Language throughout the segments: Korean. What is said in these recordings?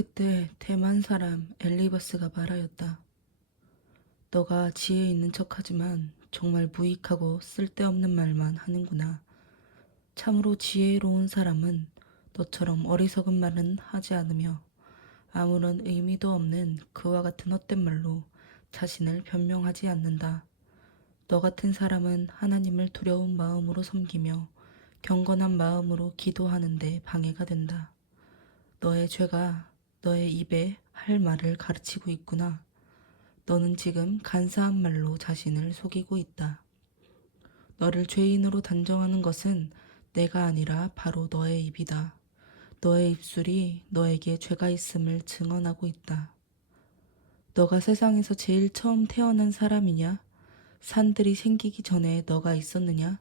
그때 대만 사람 엘리버스가 말하였다. 너가 지혜 있는 척하지만 정말 무익하고 쓸데없는 말만 하는구나. 참으로 지혜로운 사람은 너처럼 어리석은 말은 하지 않으며 아무런 의미도 없는 그와 같은 헛된 말로 자신을 변명하지 않는다. 너 같은 사람은 하나님을 두려운 마음으로 섬기며 경건한 마음으로 기도하는데 방해가 된다. 너의 죄가 너의 입에 할 말을 가르치고 있구나. 너는 지금 간사한 말로 자신을 속이고 있다. 너를 죄인으로 단정하는 것은 내가 아니라 바로 너의 입이다. 너의 입술이 너에게 죄가 있음을 증언하고 있다. 너가 세상에서 제일 처음 태어난 사람이냐? 산들이 생기기 전에 너가 있었느냐?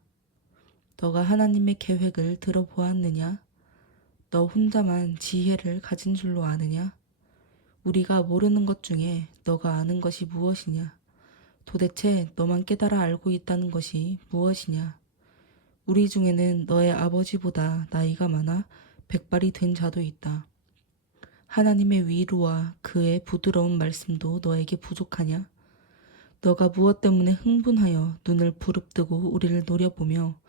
너가 하나님의 계획을 들어보았느냐? 너 혼자만 지혜를 가진 줄로 아느냐? 우리가 모르는 것 중에 너가 아는 것이 무엇이냐? 도대체 너만 깨달아 알고 있다는 것이 무엇이냐? 우리 중에는 너의 아버지보다 나이가 많아 백발이 된 자도 있다. 하나님의 위로와 그의 부드러운 말씀도 너에게 부족하냐? 너가 무엇 때문에 흥분하여 눈을 부릅뜨고 우리를 노려보며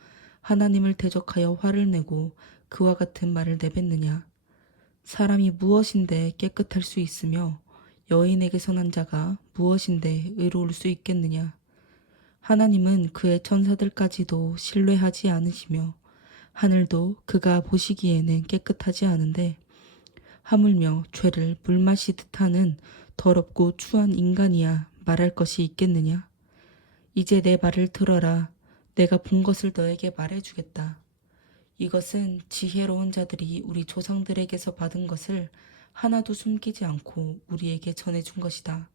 하나님을 대적하여 화를 내고 그와 같은 말을 내뱉느냐? 사람이 무엇인데 깨끗할 수 있으며 여인에게서 난 자가 무엇인데 의로울 수 있겠느냐? 하나님은 그의 천사들까지도 신뢰하지 않으시며 하늘도 그가 보시기에는 깨끗하지 않은데 하물며 죄를 물마시듯 하는 더럽고 추한 인간이야 말할 것이 있겠느냐? 이제 내 말을 들어라. 내가 본 것을 너에게 말해주겠다. 이것은 지혜로운 자들이 우리 조상들에게서 받은 것을 하나도 숨기지 않고 우리에게 전해준 것이다.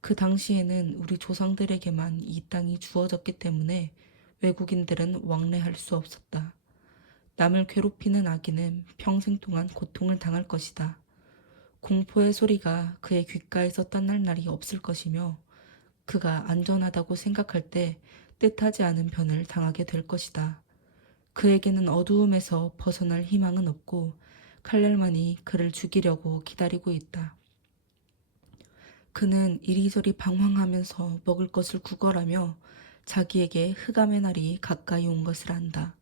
그 당시에는 우리 조상들에게만 이 땅이 주어졌기 때문에 외국인들은 왕래할 수 없었다. 남을 괴롭히는 악인은 평생 동안 고통을 당할 것이다. 공포의 소리가 그의 귓가에서 떠날 날이 없을 것이며 그가 안전하다고 생각할 때 뜻하지 않은 변을 당하게 될 것이다. 그에게는 어두움에서 벗어날 희망은 없고 칼날만이 그를 죽이려고 기다리고 있다. 그는 이리저리 방황하면서 먹을 것을 구걸하며 자기에게 흑암의 날이 가까이 온 것을 안다.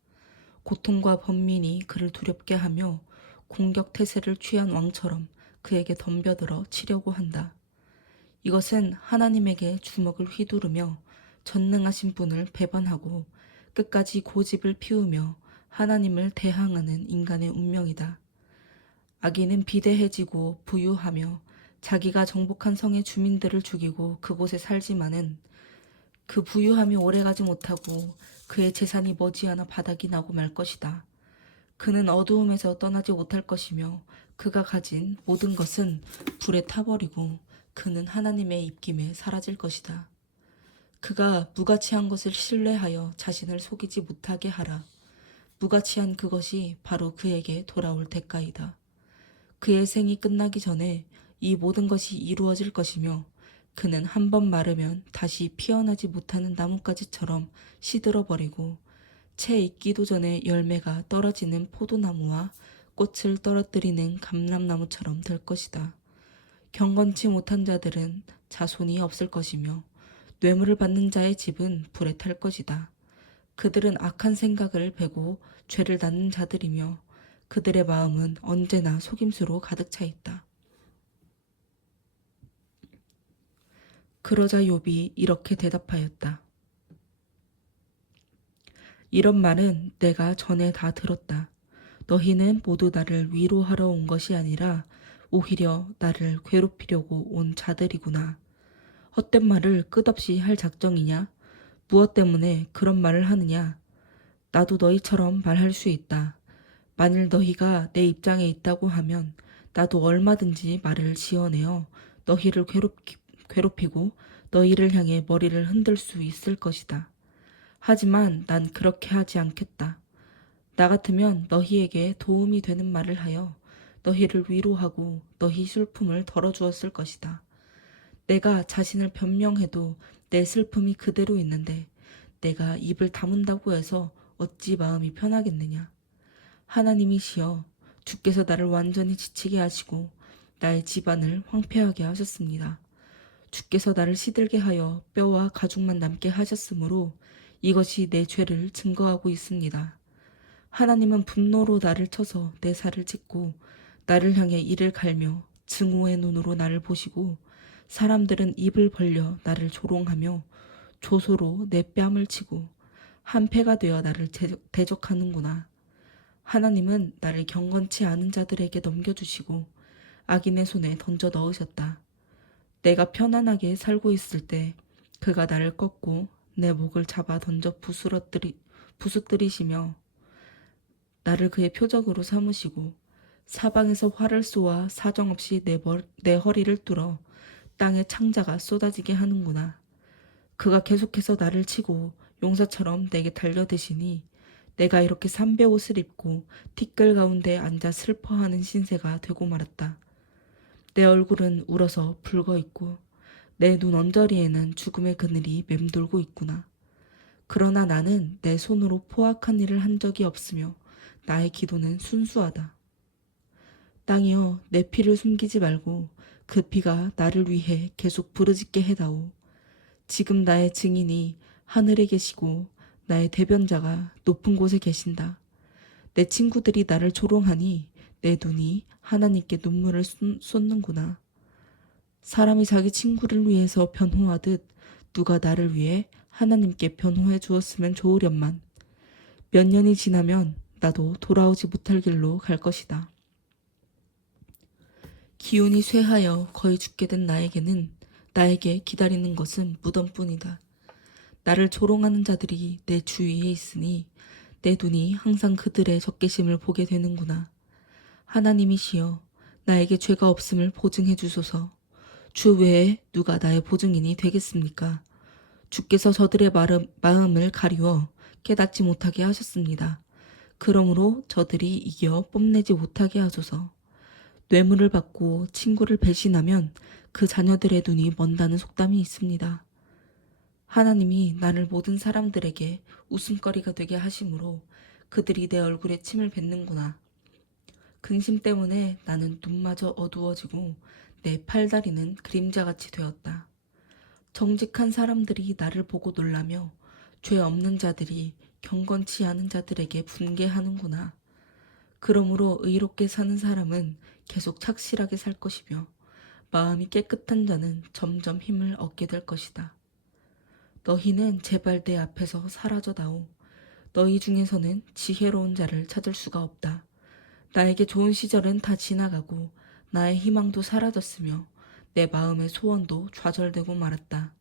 고통과 번민이 그를 두렵게 하며 공격 태세를 취한 왕처럼 그에게 덤벼들어 치려고 한다. 이것은 하나님에게 주먹을 휘두르며 전능하신 분을 배반하고 끝까지 고집을 피우며 하나님을 대항하는 인간의 운명이다. 악인은 비대해지고 부유하며 자기가 정복한 성의 주민들을 죽이고 그곳에 살지만은 그 부유함이 오래가지 못하고 그의 재산이 머지않아 바닥이 나고 말 것이다. 그는 어두움에서 떠나지 못할 것이며 그가 가진 모든 것은 불에 타버리고 그는 하나님의 입김에 사라질 것이다. 그가 무가치한 것을 신뢰하여 자신을 속이지 못하게 하라. 무가치한 그것이 바로 그에게 돌아올 대가이다. 그의 생이 끝나기 전에 이 모든 것이 이루어질 것이며 그는 한 번 마르면 다시 피어나지 못하는 나뭇가지처럼 시들어버리고 채 익기도 전에 열매가 떨어지는 포도나무와 꽃을 떨어뜨리는 감람나무처럼 될 것이다. 경건치 못한 자들은 자손이 없을 것이며 뇌물을 받는 자의 집은 불에 탈 것이다. 그들은 악한 생각을 베고 죄를 낳는 자들이며 그들의 마음은 언제나 속임수로 가득 차 있다. 그러자 욥이 이렇게 대답하였다. 이런 말은 내가 전에 다 들었다. 너희는 모두 나를 위로하러 온 것이 아니라 오히려 나를 괴롭히려고 온 자들이구나. 헛된 말을 끝없이 할 작정이냐? 무엇 때문에 그런 말을 하느냐? 나도 너희처럼 말할 수 있다. 만일 너희가 내 입장에 있다고 하면 나도 얼마든지 말을 지어내어 너희를 괴롭히고 너희를 향해 머리를 흔들 수 있을 것이다. 하지만 난 그렇게 하지 않겠다. 나 같으면 너희에게 도움이 되는 말을 하여 너희를 위로하고 너희 슬픔을 덜어주었을 것이다. 내가 자신을 변명해도 내 슬픔이 그대로 있는데 내가 입을 다문다고 해서 어찌 마음이 편하겠느냐. 하나님이시여, 주께서 나를 완전히 지치게 하시고 나의 집안을 황폐하게 하셨습니다. 주께서 나를 시들게 하여 뼈와 가죽만 남게 하셨으므로 이것이 내 죄를 증거하고 있습니다. 하나님은 분노로 나를 쳐서 내 살을 찢고 나를 향해 이를 갈며 증오의 눈으로 나를 보시고 사람들은 입을 벌려 나를 조롱하며 조소로 내 뺨을 치고 한패가 되어 나를 대적하는구나. 하나님은 나를 경건치 않은 자들에게 넘겨주시고 악인의 손에 던져 넣으셨다. 내가 편안하게 살고 있을 때 그가 나를 꺾고 내 목을 잡아 던져 부수뜨리시며 나를 그의 표적으로 삼으시고 사방에서 활을 쏘아 사정없이 내 허리를 뚫어 땅에 창자가 쏟아지게 하는구나. 그가 계속해서 나를 치고 용사처럼 내게 달려드시니 내가 이렇게 삼배 옷을 입고 티끌 가운데 앉아 슬퍼하는 신세가 되고 말았다. 내 얼굴은 울어서 붉어 있고 내 눈 언저리에는 죽음의 그늘이 맴돌고 있구나. 그러나 나는 내 손으로 포악한 일을 한 적이 없으며 나의 기도는 순수하다. 땅이여 내 피를 숨기지 말고 그 피가 나를 위해 계속 부르짖게 해다오. 지금 나의 증인이 하늘에 계시고 나의 대변자가 높은 곳에 계신다. 내 친구들이 나를 조롱하니 내 눈이 하나님께 눈물을 쏟는구나. 사람이 자기 친구를 위해서 변호하듯 누가 나를 위해 하나님께 변호해 주었으면 좋으련만. 몇 년이 지나면 나도 돌아오지 못할 길로 갈 것이다. 기운이 쇠하여 거의 죽게 된 나에게 기다리는 것은 무덤뿐이다. 나를 조롱하는 자들이 내 주위에 있으니 내 눈이 항상 그들의 적개심을 보게 되는구나. 하나님이시여 나에게 죄가 없음을 보증해 주소서. 주 외에 누가 나의 보증인이 되겠습니까? 주께서 저들의 마음을 가리워 깨닫지 못하게 하셨습니다. 그러므로 저들이 이겨 뽐내지 못하게 하소서. 뇌물을 받고 친구를 배신하면 그 자녀들의 눈이 먼다는 속담이 있습니다. 하나님이 나를 모든 사람들에게 웃음거리가 되게 하심으로 그들이 내 얼굴에 침을 뱉는구나. 근심 때문에 나는 눈마저 어두워지고 내 팔다리는 그림자같이 되었다. 정직한 사람들이 나를 보고 놀라며 죄 없는 자들이 경건치 않은 자들에게 분개하는구나. 그러므로 의롭게 사는 사람은 계속 착실하게 살 것이며 마음이 깨끗한 자는 점점 힘을 얻게 될 것이다. 너희는 제발 내 앞에서 사라져다오. 너희 중에서는 지혜로운 자를 찾을 수가 없다. 나에게 좋은 시절은 다 지나가고 나의 희망도 사라졌으며 내 마음의 소원도 좌절되고 말았다.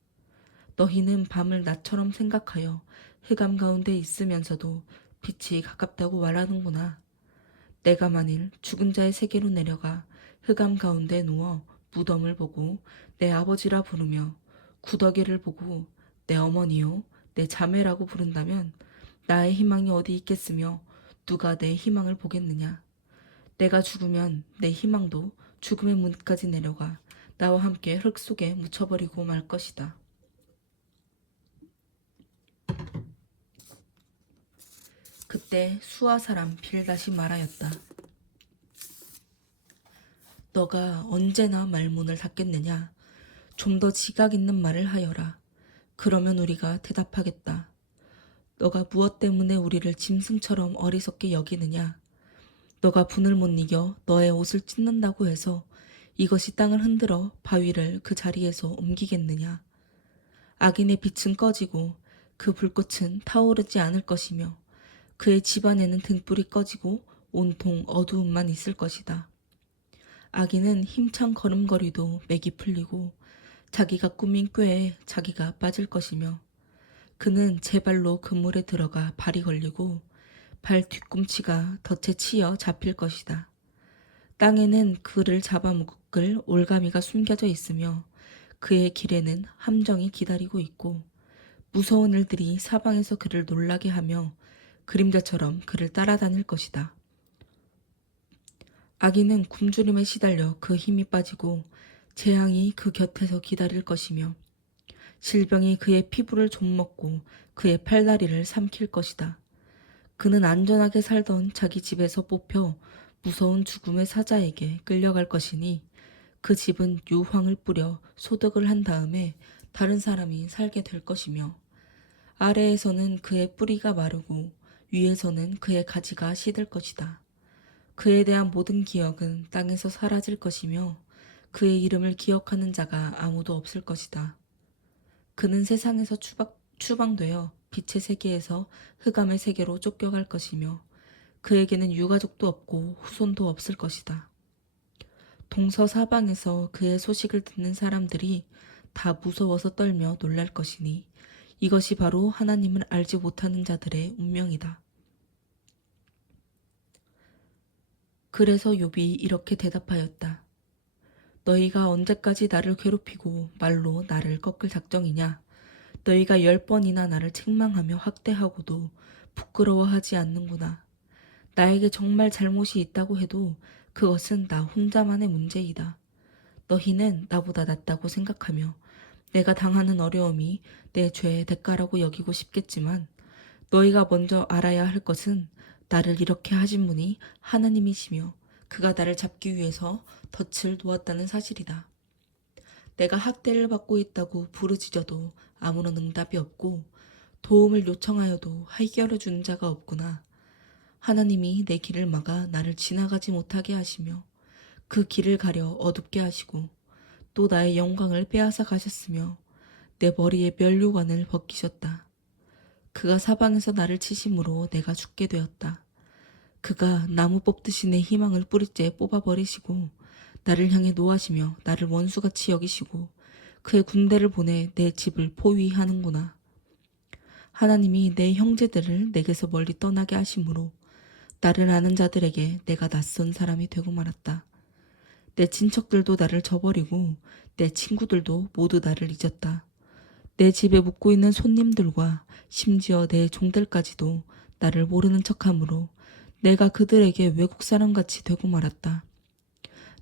너희는 밤을 낮처럼 생각하여 흑암 가운데 있으면서도 빛이 가깝다고 말하는구나. 내가 만일 죽은 자의 세계로 내려가 흑암 가운데 누워 무덤을 보고 내 아버지라 부르며 구더기를 보고 내 어머니요 내 자매라고 부른다면 나의 희망이 어디 있겠으며 누가 내 희망을 보겠느냐. 내가 죽으면 내 희망도 죽음의 문까지 내려가 나와 함께 흙 속에 묻혀버리고 말 것이다. 그때 수아 사람 빌닷이 말하였다. 너가 언제나 말문을 닫겠느냐? 좀 더 지각 있는 말을 하여라. 그러면 우리가 대답하겠다. 너가 무엇 때문에 우리를 짐승처럼 어리석게 여기느냐? 너가 분을 못 이겨 너의 옷을 찢는다고 해서 이것이 땅을 흔들어 바위를 그 자리에서 옮기겠느냐? 악인의 빛은 꺼지고 그 불꽃은 타오르지 않을 것이며 그의 집안에는 등불이 꺼지고 온통 어두움만 있을 것이다. 악인은 힘찬 걸음걸이도 맥이 풀리고 자기가 꾸민 꾀에 자기가 빠질 것이며 그는 제 발로 그물에 들어가 발이 걸리고 발 뒤꿈치가 덫에 치여 잡힐 것이다. 땅에는 그를 잡아먹을 올가미가 숨겨져 있으며 그의 길에는 함정이 기다리고 있고 무서운 일들이 사방에서 그를 놀라게 하며 그림자처럼 그를 따라다닐 것이다. 악인은 굶주림에 시달려 그 힘이 빠지고 재앙이 그 곁에서 기다릴 것이며 질병이 그의 피부를 좀먹고 그의 팔다리를 삼킬 것이다. 그는 안전하게 살던 자기 집에서 뽑혀 무서운 죽음의 사자에게 끌려갈 것이니 그 집은 유황을 뿌려 소득을 한 다음에 다른 사람이 살게 될 것이며 아래에서는 그의 뿌리가 마르고 위에서는 그의 가지가 시들 것이다. 그에 대한 모든 기억은 땅에서 사라질 것이며 그의 이름을 기억하는 자가 아무도 없을 것이다. 그는 세상에서 추방되어 빛의 세계에서 흑암의 세계로 쫓겨갈 것이며 그에게는 유가족도 없고 후손도 없을 것이다. 동서사방에서 그의 소식을 듣는 사람들이 다 무서워서 떨며 놀랄 것이니 이것이 바로 하나님을 알지 못하는 자들의 운명이다. 그래서 욥이 이렇게 대답하였다. 너희가 언제까지 나를 괴롭히고 말로 나를 꺾을 작정이냐? 너희가 10번이나 나를 책망하며 학대하고도 부끄러워하지 않는구나. 나에게 정말 잘못이 있다고 해도 그것은 나 혼자만의 문제이다. 너희는 나보다 낫다고 생각하며 내가 당하는 어려움이 내 죄의 대가라고 여기고 싶겠지만 너희가 먼저 알아야 할 것은 나를 이렇게 하신 분이 하나님이시며 그가 나를 잡기 위해서 덫을 놓았다는 사실이다. 내가 학대를 받고 있다고 부르짖어도 아무런 응답이 없고 도움을 요청하여도 해결해 주는 자가 없구나. 하나님이 내 길을 막아 나를 지나가지 못하게 하시며 그 길을 가려 어둡게 하시고 또 나의 영광을 빼앗아 가셨으며 내 머리에 면류관을 벗기셨다. 그가 사방에서 나를 치심으로 내가 죽게 되었다. 그가 나무 뽑듯이 내 희망을 뿌리째 뽑아버리시고 나를 향해 노하시며 나를 원수같이 여기시고 그의 군대를 보내 내 집을 포위하는구나. 하나님이 내 형제들을 내게서 멀리 떠나게 하심으로 나를 아는 자들에게 내가 낯선 사람이 되고 말았다. 내 친척들도 나를 저버리고 내 친구들도 모두 나를 잊었다. 내 집에 묵고 있는 손님들과 심지어 내 종들까지도 나를 모르는 척하므로 내가 그들에게 외국 사람같이 되고 말았다.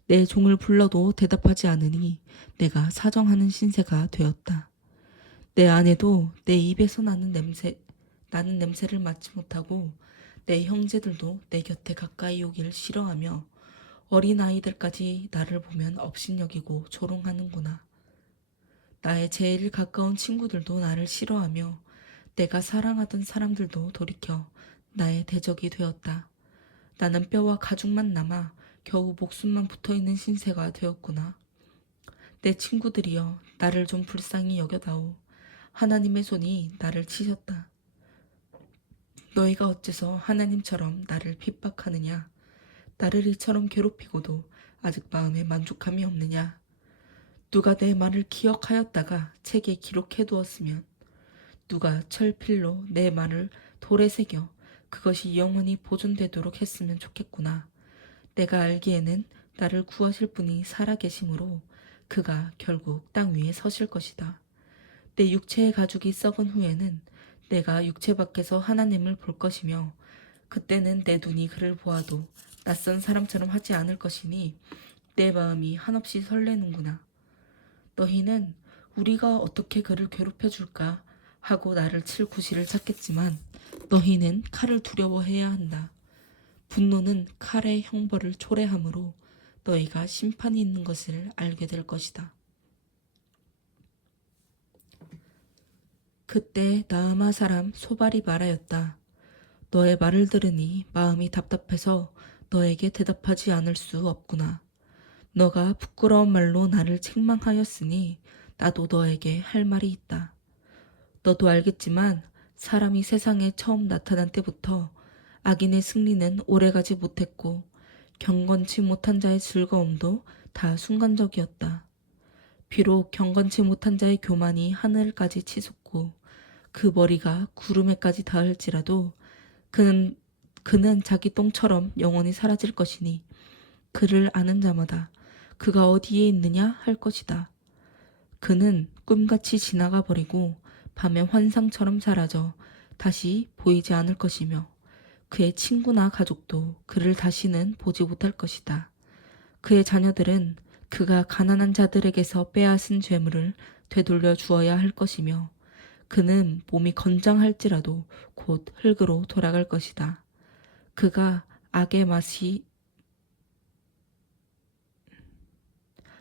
내 종을 불러도 대답하지 않으니 내가 사정하는 신세가 되었다. 내 아내도 내 입에서 나는 냄새를 맡지 못하고 내 형제들도 내 곁에 가까이 오기를 싫어하며 어린아이들까지 나를 보면 업신여기고 조롱하는구나. 나의 제일 가까운 친구들도 나를 싫어하며 내가 사랑하던 사람들도 돌이켜 나의 대적이 되었다. 나는 뼈와 가죽만 남아 겨우 목숨만 붙어있는 신세가 되었구나. 내 친구들이여 나를 좀 불쌍히 여겨다오. 하나님의 손이 나를 치셨다. 너희가 어째서 하나님처럼 나를 핍박하느냐? 나를 이처럼 괴롭히고도 아직 마음에 만족함이 없느냐? 누가 내 말을 기억하였다가 책에 기록해 두었으면 누가 철필로 내 말을 돌에 새겨 그것이 영원히 보존되도록 했으면 좋겠구나. 내가 알기에는 나를 구하실 분이 살아계심으로 그가 결국 땅 위에 서실 것이다. 내 육체의 가죽이 썩은 후에는 내가 육체 밖에서 하나님을 볼 것이며 그때는 내 눈이 그를 보아도 낯선 사람처럼 하지 않을 것이니 내 마음이 한없이 설레는구나. 너희는 우리가 어떻게 그를 괴롭혀 줄까 하고 나를 칠 구실을 찾겠지만 너희는 칼을 두려워해야 한다. 분노는 칼의 형벌을 초래하므로 너희가 심판이 있는 것을 알게 될 것이다. 그때 나아마 사람 소발이 말하였다. 너의 말을 들으니 마음이 답답해서 너에게 대답하지 않을 수 없구나. 너가 부끄러운 말로 나를 책망하였으니 나도 너에게 할 말이 있다. 너도 알겠지만 사람이 세상에 처음 나타난 때부터 악인의 승리는 오래가지 못했고 경건치 못한 자의 즐거움도 다 순간적이었다. 비록 경건치 못한 자의 교만이 하늘까지 치솟고 그 머리가 구름에까지 닿을지라도 그는 자기 똥처럼 영원히 사라질 것이니 그를 아는 자마다 그가 어디에 있느냐 할 것이다. 그는 꿈같이 지나가 버리고 밤의 환상처럼 사라져 다시 보이지 않을 것이며 그의 친구나 가족도 그를 다시는 보지 못할 것이다. 그의 자녀들은 그가 가난한 자들에게서 빼앗은 재물을 되돌려 주어야 할 것이며 그는 몸이 건장할지라도 곧 흙으로 돌아갈 것이다. 그가 악의 맛이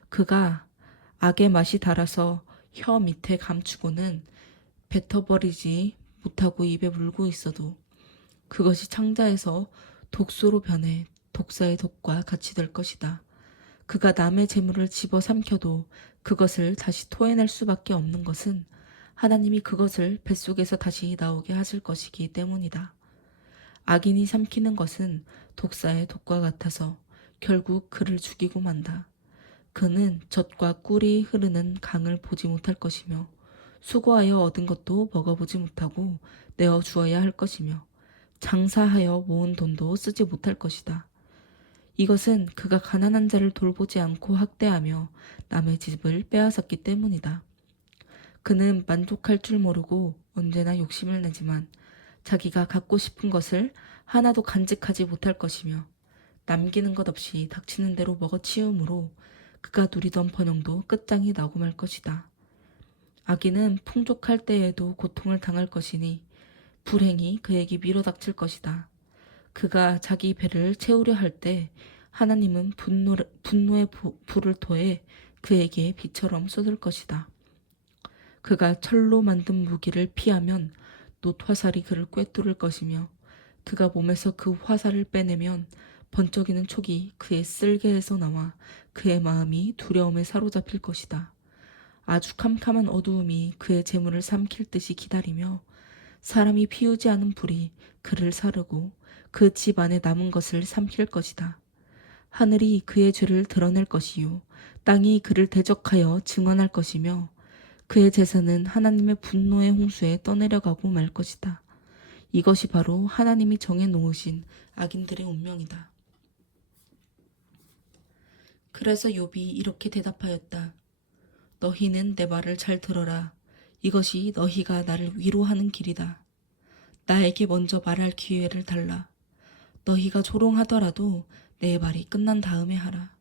그가 악의 맛이 달아서 혀 밑에 감추고는 뱉어버리지 못하고 입에 물고 있어도 그것이 창자에서 독소로 변해 독사의 독과 같이 될 것이다. 그가 남의 재물을 집어 삼켜도 그것을 다시 토해낼 수밖에 없는 것은 하나님이 그것을 뱃속에서 다시 나오게 하실 것이기 때문이다. 악인이 삼키는 것은 독사의 독과 같아서 결국 그를 죽이고 만다. 그는 젖과 꿀이 흐르는 강을 보지 못할 것이며 수고하여 얻은 것도 먹어보지 못하고 내어 주어야 할 것이며 장사하여 모은 돈도 쓰지 못할 것이다. 이것은 그가 가난한 자를 돌보지 않고 학대하며 남의 집을 빼앗았기 때문이다. 그는 만족할 줄 모르고 언제나 욕심을 내지만 자기가 갖고 싶은 것을 하나도 간직하지 못할 것이며 남기는 것 없이 닥치는 대로 먹어치우므로 그가 누리던 번영도 끝장이 나고 말 것이다. 악인은 풍족할 때에도 고통을 당할 것이니 불행이 그에게 밀어닥칠 것이다. 그가 자기 배를 채우려 할 때 하나님은 분노의 불을 토해 그에게 비처럼 쏟을 것이다. 그가 철로 만든 무기를 피하면 놋화살이 그를 꿰뚫을 것이며 그가 몸에서 그 화살을 빼내면 번쩍이는 촉이 그의 쓸개에서 나와 그의 마음이 두려움에 사로잡힐 것이다. 아주 캄캄한 어두움이 그의 재물을 삼킬 듯이 기다리며 사람이 피우지 않은 불이 그를 사르고 그 집 안에 남은 것을 삼킬 것이다. 하늘이 그의 죄를 드러낼 것이요 땅이 그를 대적하여 증언할 것이며 그의 재산은 하나님의 분노의 홍수에 떠내려가고 말 것이다. 이것이 바로 하나님이 정해 놓으신 악인들의 운명이다. 그래서 욥이 이렇게 대답하였다. 너희는 내 말을 잘 들어라. 이것이 너희가 나를 위로하는 길이다. 나에게 먼저 말할 기회를 달라. 너희가 조롱하더라도 내 말이 끝난 다음에 하라.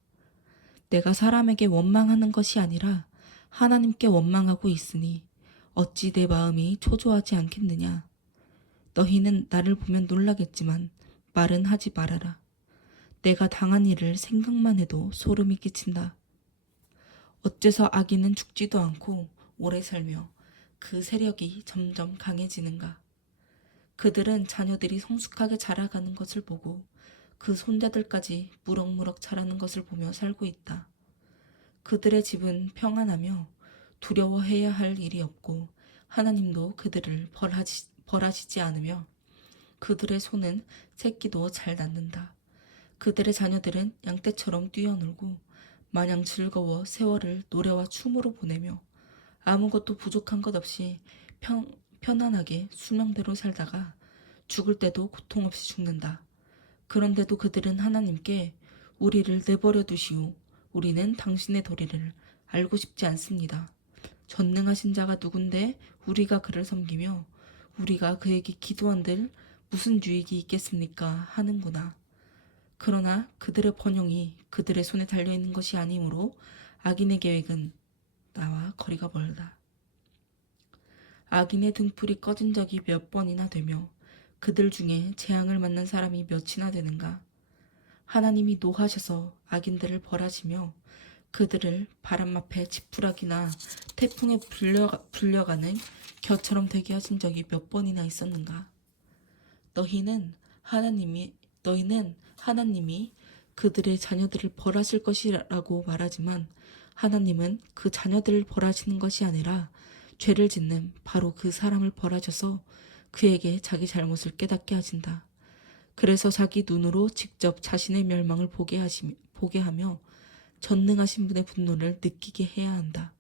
내가 사람에게 원망하는 것이 아니라 하나님께 원망하고 있으니 어찌 내 마음이 초조하지 않겠느냐. 너희는 나를 보면 놀라겠지만 말은 하지 말아라. 내가 당한 일을 생각만 해도 소름이 끼친다. 어째서 악인은 죽지도 않고 오래 살며 그 세력이 점점 강해지는가. 그들은 자녀들이 성숙하게 자라가는 것을 보고 그 손자들까지 무럭무럭 자라는 것을 보며 살고 있다. 그들의 집은 평안하며 두려워해야 할 일이 없고 하나님도 그들을 벌하시지 않으며 그들의 손은 새끼도 잘 낳는다. 그들의 자녀들은 양떼처럼 뛰어놀고 마냥 즐거워 세월을 노래와 춤으로 보내며 아무것도 부족한 것 없이 편안하게 수명대로 살다가 죽을 때도 고통 없이 죽는다. 그런데도 그들은 하나님께 우리를 내버려 두시오. 우리는 당신의 도리를 알고 싶지 않습니다. 전능하신 자가 누군데 우리가 그를 섬기며 우리가 그에게 기도한들 무슨 유익이 있겠습니까? 하는구나. 그러나 그들의 번영이 그들의 손에 달려있는 것이 아니므로 악인의 계획은 나와 거리가 멀다. 악인의 등불이 꺼진 적이 몇 번이나 되며 그들 중에 재앙을 만난 사람이 몇이나 되는가. 하나님이 노하셔서 악인들을 벌하시며 그들을 바람 앞에 지푸라기나 태풍에 불려가는 겨처럼 되게 하신 적이 몇 번이나 있었는가. 너희는 하나님이 그들의 자녀들을 벌하실 것이라고 말하지만 하나님은 그 자녀들을 벌하시는 것이 아니라 죄를 짓는 바로 그 사람을 벌하셔서 그에게 자기 잘못을 깨닫게 하신다. 그래서 자기 눈으로 직접 자신의 멸망을 보게 하며 전능하신 분의 분노를 느끼게 해야 한다.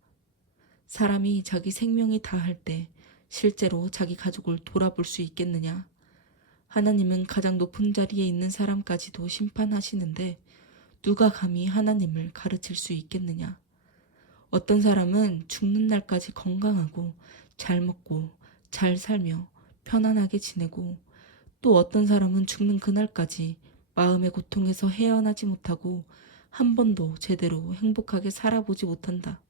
사람이 자기 생명이 다할 때 실제로 자기 가족을 돌아볼 수 있겠느냐? 하나님은 가장 높은 자리에 있는 사람까지도 심판하시는데 누가 감히 하나님을 가르칠 수 있겠느냐? 어떤 사람은 죽는 날까지 건강하고 잘 먹고 잘 살며 편안하게 지내고 또 어떤 사람은 죽는 그날까지 마음의 고통에서 헤어나지 못하고 한 번도 제대로 행복하게 살아보지 못한다.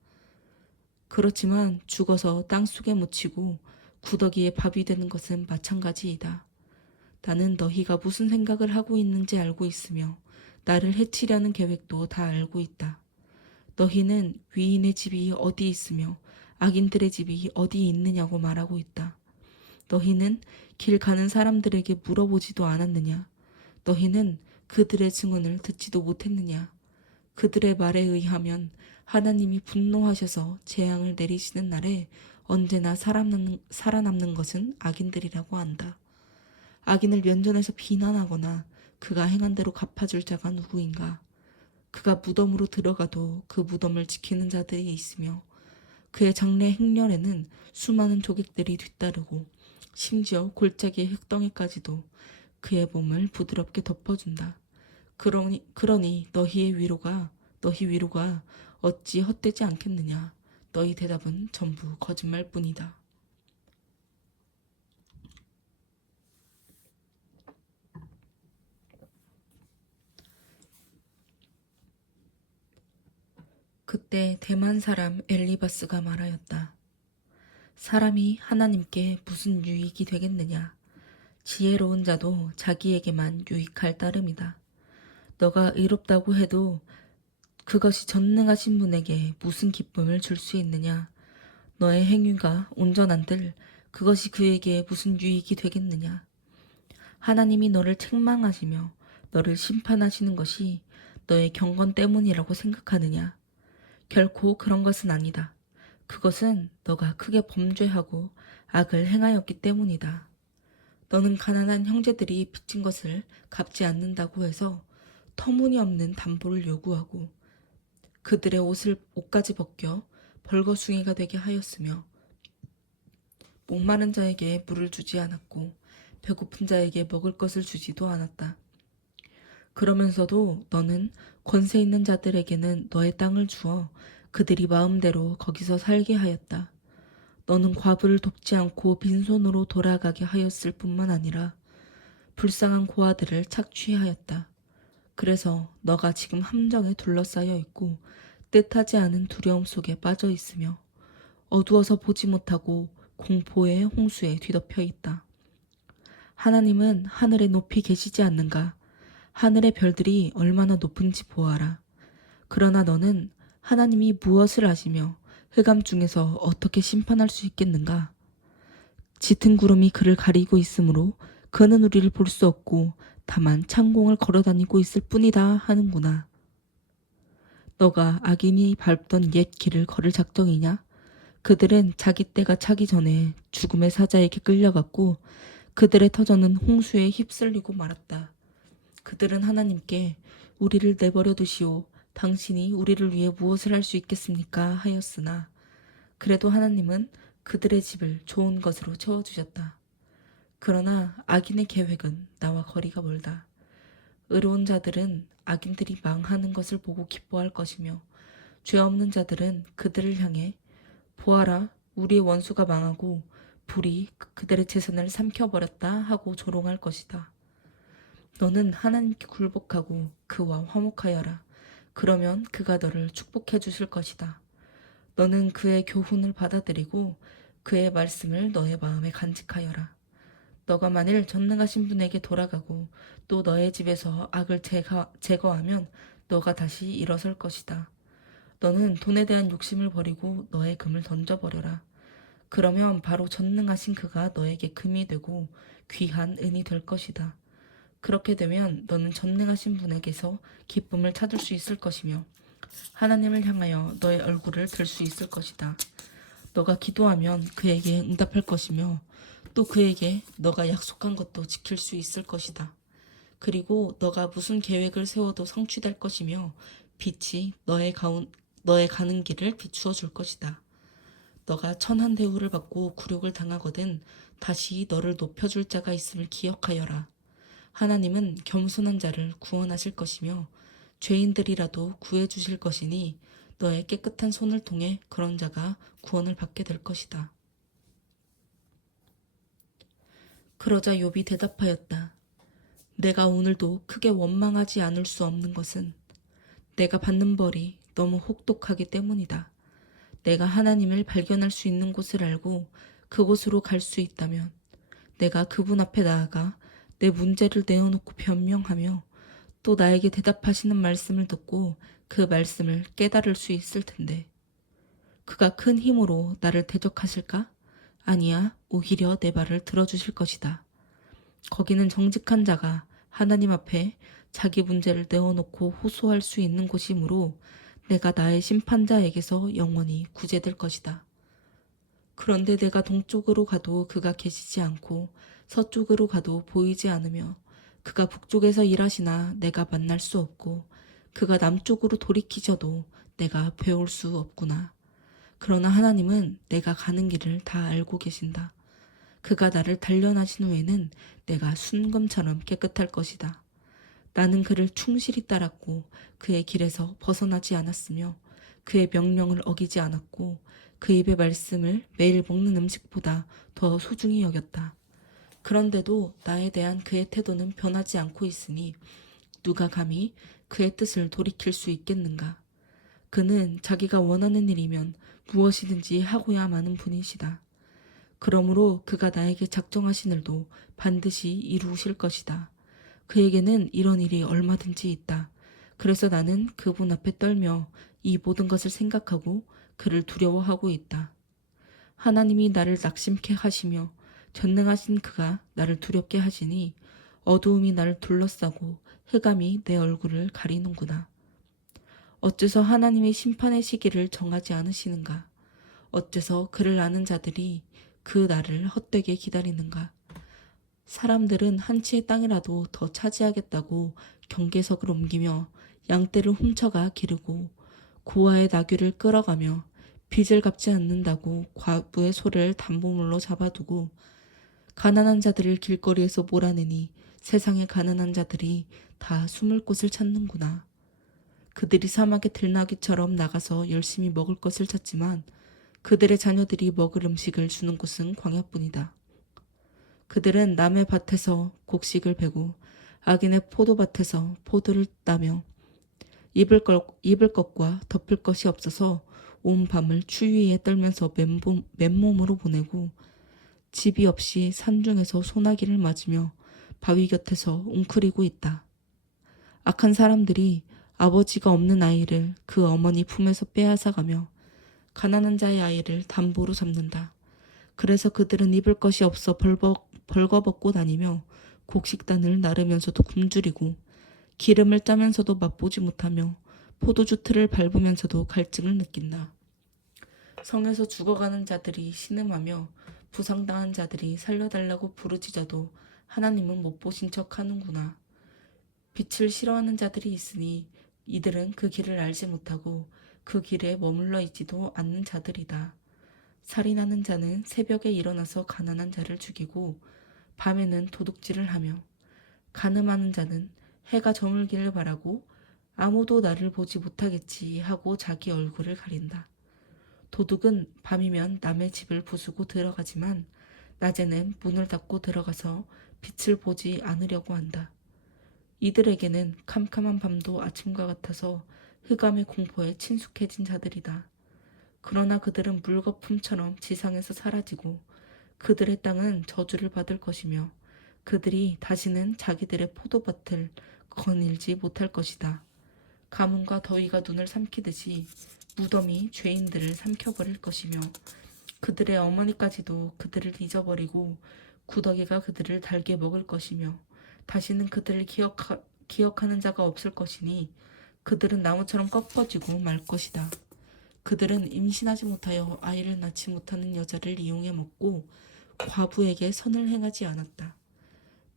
그렇지만 죽어서 땅속에 묻히고 구더기에 밥이 되는 것은 마찬가지이다. 나는 너희가 무슨 생각을 하고 있는지 알고 있으며 나를 해치려는 계획도 다 알고 있다. 너희는 위인의 집이 어디 있으며 악인들의 집이 어디 있느냐고 말하고 있다. 너희는 길 가는 사람들에게 물어보지도 않았느냐? 너희는 그들의 증언을 듣지도 못했느냐? 그들의 말에 의하면 하나님이 분노하셔서 재앙을 내리시는 날에 언제나 살아남는 것은 악인들이라고 한다. 악인을 면전에서 비난하거나 그가 행한 대로 갚아줄 자가 누구인가? 그가 무덤으로 들어가도 그 무덤을 지키는 자들이 있으며 그의 장래 행렬에는 수많은 조객들이 뒤따르고 심지어 골짜기의 흙덩이까지도 그의 몸을 부드럽게 덮어준다. 그러니 너희 위로가 어찌 헛되지 않겠느냐? 너희 대답은 전부 거짓말뿐이다. 그때 대만 사람 엘리바스가 말하였다. 사람이 하나님께 무슨 유익이 되겠느냐? 지혜로운 자도 자기에게만 유익할 따름이다. 너가 의롭다고 해도 그것이 전능하신 분에게 무슨 기쁨을 줄 수 있느냐? 너의 행위가 온전한들 그것이 그에게 무슨 유익이 되겠느냐? 하나님이 너를 책망하시며 너를 심판하시는 것이 너의 경건 때문이라고 생각하느냐? 결코 그런 것은 아니다. 그것은 너가 크게 범죄하고 악을 행하였기 때문이다. 너는 가난한 형제들이 빚진 것을 갚지 않는다고 해서 터무니없는 담보를 요구하고 그들의 옷까지 벗겨 벌거숭이가 되게 하였으며 목마른 자에게 물을 주지 않았고 배고픈 자에게 먹을 것을 주지도 않았다. 그러면서도 너는 권세 있는 자들에게는 너의 땅을 주어 그들이 마음대로 거기서 살게 하였다. 너는 과부를 돕지 않고 빈손으로 돌아가게 하였을 뿐만 아니라 불쌍한 고아들을 착취하였다. 그래서 너가 지금 함정에 둘러싸여 있고 뜻하지 않은 두려움 속에 빠져 있으며 어두워서 보지 못하고 공포의 홍수에 뒤덮여 있다. 하나님은 하늘에 높이 계시지 않는가? 하늘의 별들이 얼마나 높은지 보아라. 그러나 너는 하나님이 무엇을 하시며 흑암 중에서 어떻게 심판할 수 있겠는가? 짙은 구름이 그를 가리고 있으므로 그는 우리를 볼 수 없고 다만 창공을 걸어다니고 있을 뿐이다 하는구나. 너가 악인이 밟던 옛 길을 걸을 작정이냐? 그들은 자기 때가 차기 전에 죽음의 사자에게 끌려갔고 그들의 터전은 홍수에 휩쓸리고 말았다. 그들은 하나님께 우리를 내버려 두시오. 당신이 우리를 위해 무엇을 할 수 있겠습니까? 하였으나 그래도 하나님은 그들의 집을 좋은 것으로 채워주셨다. 그러나 악인의 계획은 나와 거리가 멀다. 의로운 자들은 악인들이 망하는 것을 보고 기뻐할 것이며 죄 없는 자들은 그들을 향해 보아라 우리의 원수가 망하고 불이 그들의 재산을 삼켜버렸다 하고 조롱할 것이다. 너는 하나님께 굴복하고 그와 화목하여라. 그러면 그가 너를 축복해 주실 것이다. 너는 그의 교훈을 받아들이고 그의 말씀을 너의 마음에 간직하여라. 너가 만일 전능하신 분에게 돌아가고 또 너의 집에서 악을 제거하면 너가 다시 일어설 것이다. 너는 돈에 대한 욕심을 버리고 너의 금을 던져버려라. 그러면 바로 전능하신 그가 너에게 금이 되고 귀한 은이 될 것이다. 그렇게 되면 너는 전능하신 분에게서 기쁨을 찾을 수 있을 것이며 하나님을 향하여 너의 얼굴을 들 수 있을 것이다. 너가 기도하면 그에게 응답할 것이며 또 그에게 너가 약속한 것도 지킬 수 있을 것이다. 그리고 너가 무슨 계획을 세워도 성취될 것이며 빛이 너의 가는 길을 비추어 줄 것이다. 너가 천한 대우를 받고 굴욕을 당하거든 다시 너를 높여줄 자가 있음을 기억하여라. 하나님은 겸손한 자를 구원하실 것이며 죄인들이라도 구해주실 것이니 너의 깨끗한 손을 통해 그런 자가 구원을 받게 될 것이다. 그러자 욥이 대답하였다. 내가 오늘도 크게 원망하지 않을 수 없는 것은 내가 받는 벌이 너무 혹독하기 때문이다. 내가 하나님을 발견할 수 있는 곳을 알고 그곳으로 갈 수 있다면 내가 그분 앞에 나아가 내 문제를 내어놓고 변명하며 또 나에게 대답하시는 말씀을 듣고 그 말씀을 깨달을 수 있을 텐데. 그가 큰 힘으로 나를 대적하실까? 아니야, 오히려 내 말을 들어주실 것이다. 거기는 정직한 자가 하나님 앞에 자기 문제를 내어놓고 호소할 수 있는 곳이므로 내가 나의 심판자에게서 영원히 구제될 것이다. 그런데 내가 동쪽으로 가도 그가 계시지 않고 서쪽으로 가도 보이지 않으며 그가 북쪽에서 일하시나 내가 만날 수 없고 그가 남쪽으로 돌이키셔도 내가 배울 수 없구나. 그러나 하나님은 내가 가는 길을 다 알고 계신다. 그가 나를 단련하신 후에는 내가 순금처럼 깨끗할 것이다. 나는 그를 충실히 따랐고 그의 길에서 벗어나지 않았으며 그의 명령을 어기지 않았고 그 입의 말씀을 매일 먹는 음식보다 더 소중히 여겼다. 그런데도 나에 대한 그의 태도는 변하지 않고 있으니 누가 감히 그의 뜻을 돌이킬 수 있겠는가? 그는 자기가 원하는 일이면 무엇이든지 하고야 마는 분이시다. 그러므로 그가 나에게 작정하신 일도 반드시 이루실 것이다. 그에게는 이런 일이 얼마든지 있다. 그래서 나는 그분 앞에 떨며 이 모든 것을 생각하고 그를 두려워하고 있다. 하나님이 나를 낙심케 하시며 전능하신 그가 나를 두렵게 하시니 어두움이 나를 둘러싸고 흑암이 내 얼굴을 가리는구나. 어째서 하나님의 심판의 시기를 정하지 않으시는가? 어째서 그를 아는 자들이 그 날을 헛되게 기다리는가? 사람들은 한 채의 땅이라도 더 차지하겠다고 경계석을 옮기며 양떼를 훔쳐가 기르고 고아의 나귀를 끌어가며 빚을 갚지 않는다고 과부의 소를 담보물로 잡아두고 가난한 자들을 길거리에서 몰아내니 세상의 가난한 자들이 다 숨을 곳을 찾는구나. 그들이 사막의 들나귀처럼 나가서 열심히 먹을 것을 찾지만 그들의 자녀들이 먹을 음식을 주는 곳은 광야뿐이다. 그들은 남의 밭에서 곡식을 베고 악인의 포도밭에서 포도를 따며 입을 것과 덮을 것이 없어서 온 밤을 추위에 떨면서 맨몸으로 보내고 집이 없이 산중에서 소나기를 맞으며 바위 곁에서 웅크리고 있다. 악한 사람들이 아버지가 없는 아이를 그 어머니 품에서 빼앗아가며 가난한 자의 아이를 담보로 잡는다. 그래서 그들은 입을 것이 없어 벌거벗고 다니며 곡식단을 나르면서도 굶주리고 기름을 짜면서도 맛보지 못하며 포도주 틀을 밟으면서도 갈증을 느낀다. 성에서 죽어가는 자들이 신음하며 부상당한 자들이 살려달라고 부르짖어도 하나님은 못 보신 척 하는구나. 빛을 싫어하는 자들이 있으니 이들은 그 길을 알지 못하고 그 길에 머물러 있지도 않는 자들이다. 살인하는 자는 새벽에 일어나서 가난한 자를 죽이고 밤에는 도둑질을 하며 간음하는 자는 해가 저물기를 바라고 아무도 나를 보지 못하겠지 하고 자기 얼굴을 가린다. 도둑은 밤이면 남의 집을 부수고 들어가지만 낮에는 문을 닫고 들어가서 빛을 보지 않으려고 한다. 이들에게는 캄캄한 밤도 아침과 같아서 흑암의 공포에 친숙해진 자들이다. 그러나 그들은 물거품처럼 지상에서 사라지고 그들의 땅은 저주를 받을 것이며 그들이 다시는 자기들의 포도밭을 거닐지 못할 것이다. 가뭄과 더위가 눈을 삼키듯이 무덤이 죄인들을 삼켜버릴 것이며 그들의 어머니까지도 그들을 잊어버리고 구더기가 그들을 달게 먹을 것이며 다시는 그들을 기억하는 자가 없을 것이니 그들은 나무처럼 꺾어지고 말 것이다. 그들은 임신하지 못하여 아이를 낳지 못하는 여자를 이용해 먹고 과부에게 선을 행하지 않았다.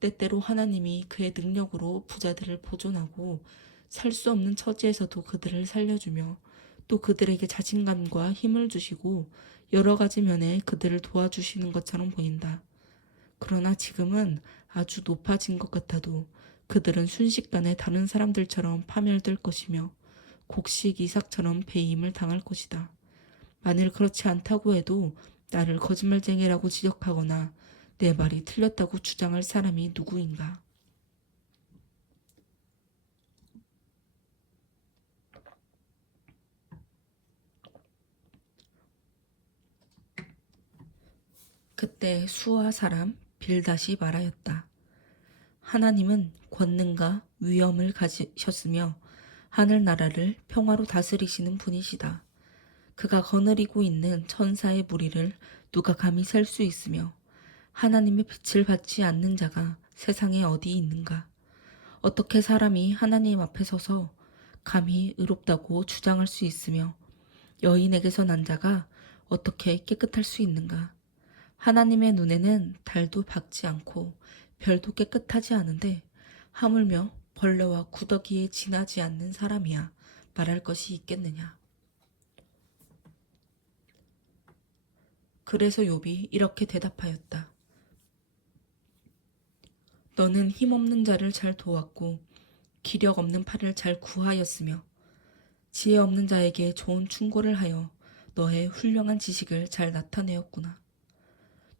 때때로 하나님이 그의 능력으로 부자들을 보존하고 살 수 없는 처지에서도 그들을 살려주며 또 그들에게 자신감과 힘을 주시고 여러 가지 면에 그들을 도와주시는 것처럼 보인다. 그러나 지금은 아주 높아진 것 같아도 그들은 순식간에 다른 사람들처럼 파멸될 것이며 곡식 이삭처럼 배임을 당할 것이다. 만일 그렇지 않다고 해도 나를 거짓말쟁이라고 지적하거나 내 말이 틀렸다고 주장할 사람이 누구인가? 그때 수아 사람 빌닷이 말하였다. 하나님은 권능과 위엄을 가지셨으며 하늘나라를 평화로 다스리시는 분이시다. 그가 거느리고 있는 천사의 무리를 누가 감히 셀 수 있으며 하나님의 빛을 받지 않는 자가 세상에 어디 있는가? 어떻게 사람이 하나님 앞에 서서 감히 의롭다고 주장할 수 있으며 여인에게서 난 자가 어떻게 깨끗할 수 있는가? 하나님의 눈에는 달도 밝지 않고 별도 깨끗하지 않은데 하물며 벌레와 구더기에 지나지 않는 사람이야 말할 것이 있겠느냐? 그래서 욥이 이렇게 대답하였다. 너는 힘없는 자를 잘 도왔고 기력 없는 팔을 잘 구하였으며 지혜 없는 자에게 좋은 충고를 하여 너의 훌륭한 지식을 잘 나타내었구나.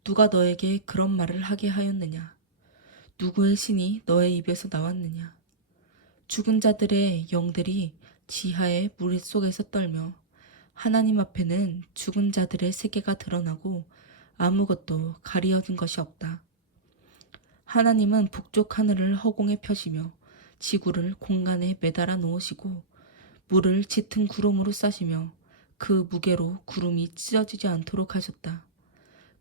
누가 너에게 그런 말을 하게 하였느냐? 누구의 신이 너의 입에서 나왔느냐? 죽은 자들의 영들이 지하의 물 속에서 떨며 하나님 앞에는 죽은 자들의 세계가 드러나고 아무것도 가리어진 것이 없다. 하나님은 북쪽 하늘을 허공에 펴시며 지구를 공간에 매달아 놓으시고 물을 짙은 구름으로 싸시며 그 무게로 구름이 찢어지지 않도록 하셨다.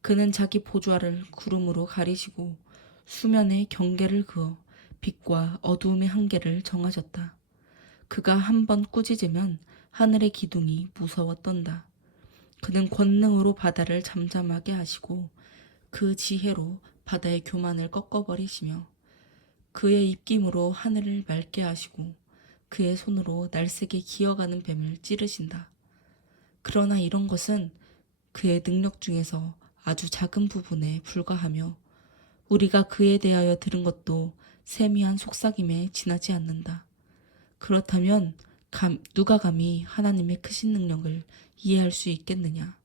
그는 자기 보좌를 구름으로 가리시고 수면에 경계를 그어 빛과 어두움의 한계를 정하셨다. 그가 한번 꾸짖으면 하늘의 기둥이 무서워 떤다. 그는 권능으로 바다를 잠잠하게 하시고 그 지혜로 바다의 교만을 꺾어버리시며 그의 입김으로 하늘을 맑게 하시고 그의 손으로 날쌔게 기어가는 뱀을 찌르신다. 그러나 이런 것은 그의 능력 중에서 아주 작은 부분에 불과하며 우리가 그에 대하여 들은 것도 세미한 속삭임에 지나지 않는다. 그렇다면 누가 감히 하나님의 크신 능력을 이해할 수 있겠느냐?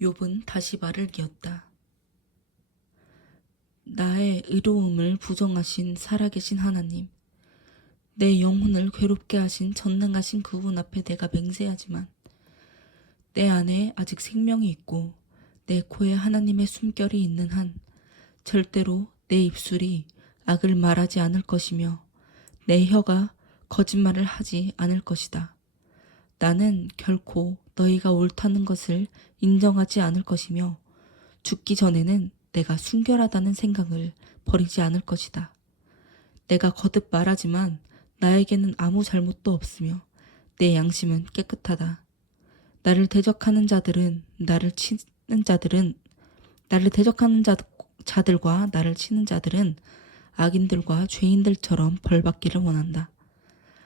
욥은 다시 말을 이었다. 나의 의로움을 부정하신 살아계신 하나님, 내 영혼을 괴롭게 하신 전능하신 그분 앞에 내가 맹세하지만 내 안에 아직 생명이 있고 내 코에 하나님의 숨결이 있는 한 절대로 내 입술이 악을 말하지 않을 것이며 내 혀가 거짓말을 하지 않을 것이다. 나는 결코 너희가 옳다는 것을 인정하지 않을 것이며 죽기 전에는 내가 순결하다는 생각을 버리지 않을 것이다. 내가 거듭 말하지만 나에게는 아무 잘못도 없으며 내 양심은 깨끗하다. 나를 대적하는 자들은 자들과 나를 치는 자들은 악인들과 죄인들처럼 벌받기를 원한다.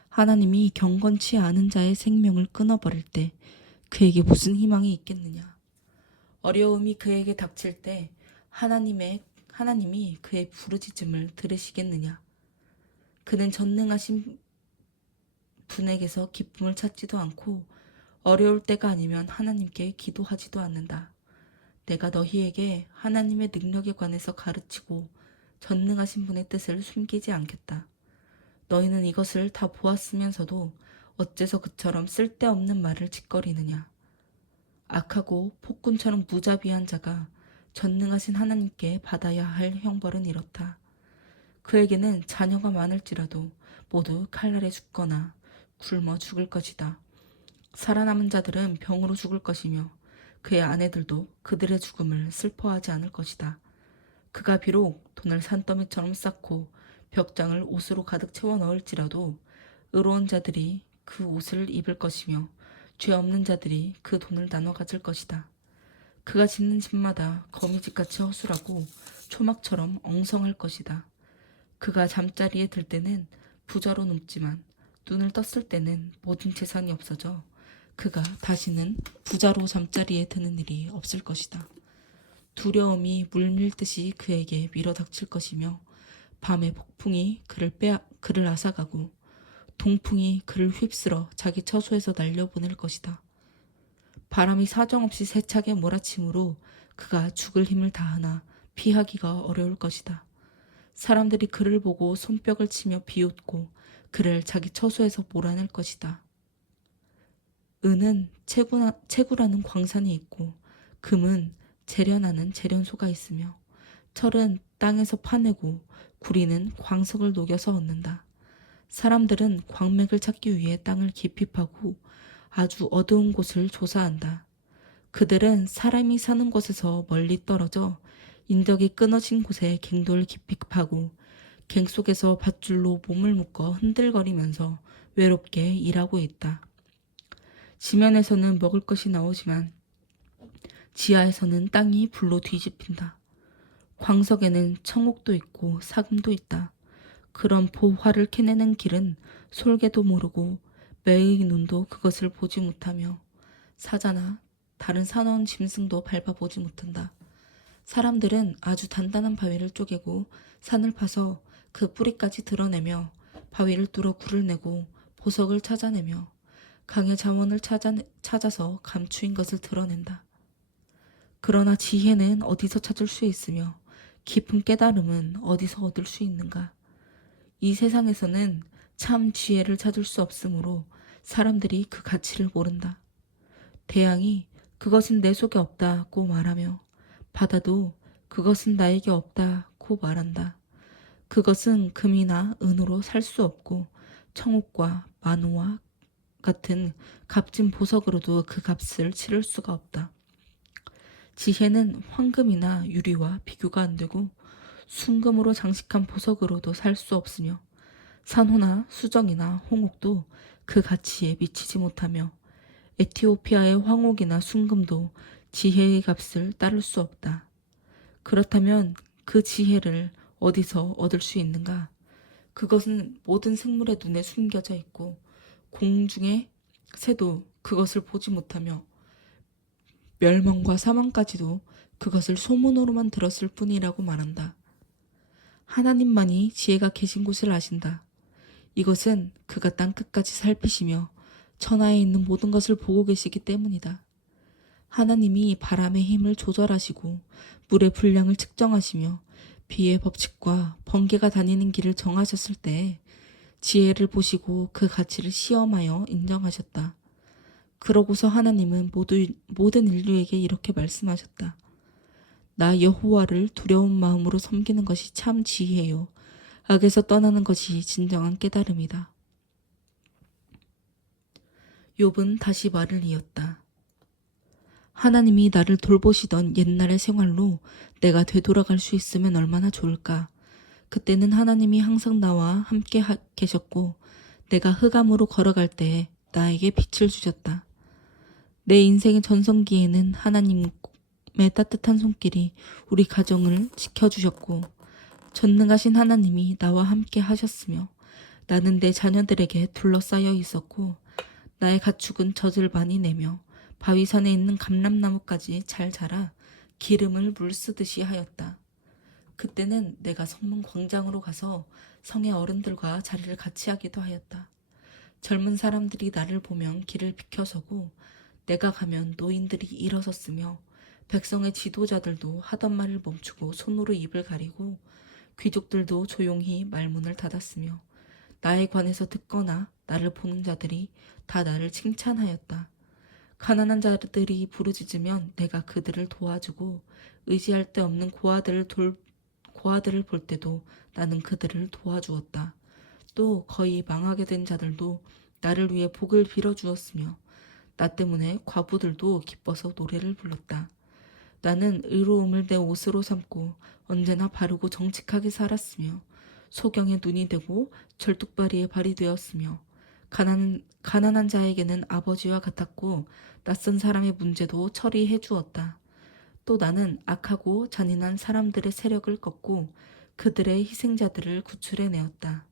하나님이 경건치 않은 자의 생명을 끊어버릴 때 그에게 무슨 희망이 있겠느냐? 어려움이 그에게 닥칠 때 하나님이 그의 부르짖음을 들으시겠느냐? 그는 전능하신 분에게서 기쁨을 찾지도 않고 어려울 때가 아니면 하나님께 기도하지도 않는다. 내가 너희에게 하나님의 능력에 관해서 가르치고 전능하신 분의 뜻을 숨기지 않겠다. 너희는 이것을 다 보았으면서도 어째서 그처럼 쓸데없는 말을 짓거리느냐. 악하고 폭군처럼 무자비한 자가 전능하신 하나님께 받아야 할 형벌은 이렇다. 그에게는 자녀가 많을지라도 모두 칼날에 죽거나 굶어 죽을 것이다. 살아남은 자들은 병으로 죽을 것이며 그의 아내들도 그들의 죽음을 슬퍼하지 않을 것이다. 그가 비록 돈을 산더미처럼 쌓고 벽장을 옷으로 가득 채워 넣을지라도 의로운 자들이 그 옷을 입을 것이며 죄 없는 자들이 그 돈을 나눠 가질 것이다. 그가 짓는 집마다 거미집같이 허술하고 초막처럼 엉성할 것이다. 그가 잠자리에 들 때는 부자로 눕지만 눈을 떴을 때는 모든 재산이 없어져 그가 다시는 부자로 잠자리에 드는 일이 없을 것이다. 두려움이 물밀듯이 그에게 밀어닥칠 것이며 밤의 폭풍이 그를 앗아가고 동풍이 그를 휩쓸어 자기 처소에서 날려보낼 것이다. 바람이 사정없이 세차게 몰아치므로 그가 죽을 힘을 다하나 피하기가 어려울 것이다. 사람들이 그를 보고 손뼉을 치며 비웃고 그를 자기 처소에서 몰아낼 것이다. 은은 채구라는 광산이 있고 금은 재련하는 재련소가 있으며 철은 땅에서 파내고 구리는 광석을 녹여서 얻는다. 사람들은 광맥을 찾기 위해 땅을 깊이 파고 아주 어두운 곳을 조사한다. 그들은 사람이 사는 곳에서 멀리 떨어져 인덕이 끊어진 곳에 갱도를 깊이 파고 갱 속에서 밧줄로 몸을 묶어 흔들거리면서 외롭게 일하고 있다. 지면에서는 먹을 것이 나오지만 지하에서는 땅이 불로 뒤집힌다. 광석에는 청옥도 있고 사금도 있다. 그런 보화를 캐내는 길은 솔개도 모르고 매의 눈도 그것을 보지 못하며 사자나 다른 사나운 짐승도 밟아보지 못한다. 사람들은 아주 단단한 바위를 쪼개고 산을 파서 그 뿌리까지 드러내며 바위를 뚫어 굴을 내고 보석을 찾아내며 강의 자원을 찾아서 감추인 것을 드러낸다. 그러나 지혜는 어디서 찾을 수 있으며 깊은 깨달음은 어디서 얻을 수 있는가? 이 세상에서는 참 지혜를 찾을 수 없으므로 사람들이 그 가치를 모른다. 태양이 그것은 내 속에 없다고 말하며 바다도 그것은 나에게 없다고 말한다. 그것은 금이나 은으로 살 수 없고 청옥과 만호와 같은 값진 보석으로도 그 값을 치를 수가 없다. 지혜는 황금이나 유리와 비교가 안 되고 순금으로 장식한 보석으로도 살 수 없으며 산호나 수정이나 홍옥도 그 가치에 미치지 못하며 에티오피아의 황옥이나 순금도 지혜의 값을 따를 수 없다. 그렇다면 그 지혜를 어디서 얻을 수 있는가? 그것은 모든 생물의 눈에 숨겨져 있고 공중의 새도 그것을 보지 못하며 멸망과 사망까지도 그것을 소문으로만 들었을 뿐이라고 말한다. 하나님만이 지혜가 계신 곳을 아신다. 이것은 그가 땅끝까지 살피시며 천하에 있는 모든 것을 보고 계시기 때문이다. 하나님이 바람의 힘을 조절하시고 물의 분량을 측정하시며 비의 법칙과 번개가 다니는 길을 정하셨을 때 지혜를 보시고 그 가치를 시험하여 인정하셨다. 그러고서 하나님은 모든 인류에게 이렇게 말씀하셨다. 나 여호와를 두려운 마음으로 섬기는 것이 참 지혜요. 악에서 떠나는 것이 진정한 깨달음이다. 욥은 다시 말을 이었다. 하나님이 나를 돌보시던 옛날의 생활로 내가 되돌아갈 수 있으면 얼마나 좋을까. 그때는 하나님이 항상 나와 함께 계셨고 내가 흑암으로 걸어갈 때 나에게 빛을 주셨다. 내 인생의 전성기에는 하나님의 따뜻한 손길이 우리 가정을 지켜주셨고 전능하신 하나님이 나와 함께 하셨으며 나는 내 자녀들에게 둘러싸여 있었고 나의 가축은 젖을 많이 내며 바위산에 있는 감람나무까지 잘 자라 기름을 물쓰듯이 하였다. 그때는 내가 성문 광장으로 가서 성의 어른들과 자리를 같이 하기도 하였다. 젊은 사람들이 나를 보면 길을 비켜서고 내가 가면 노인들이 일어섰으며 백성의 지도자들도 하던 말을 멈추고 손으로 입을 가리고 귀족들도 조용히 말문을 닫았으며 나에 관해서 듣거나 나를 보는 자들이 다 나를 칭찬하였다. 가난한 자들이 부르짖으면 내가 그들을 도와주고 의지할 데 없는 고아들을 볼 때도 나는 그들을 도와주었다. 또 거의 망하게 된 자들도 나를 위해 복을 빌어주었으며 나 때문에 과부들도 기뻐서 노래를 불렀다. 나는 의로움을 내 옷으로 삼고 언제나 바르고 정직하게 살았으며 소경의 눈이 되고 절뚝발이의 발이 되었으며 가난한 자에게는 아버지와 같았고 낯선 사람의 문제도 처리해 주었다. 또 나는 악하고 잔인한 사람들의 세력을 꺾고 그들의 희생자들을 구출해 내었다.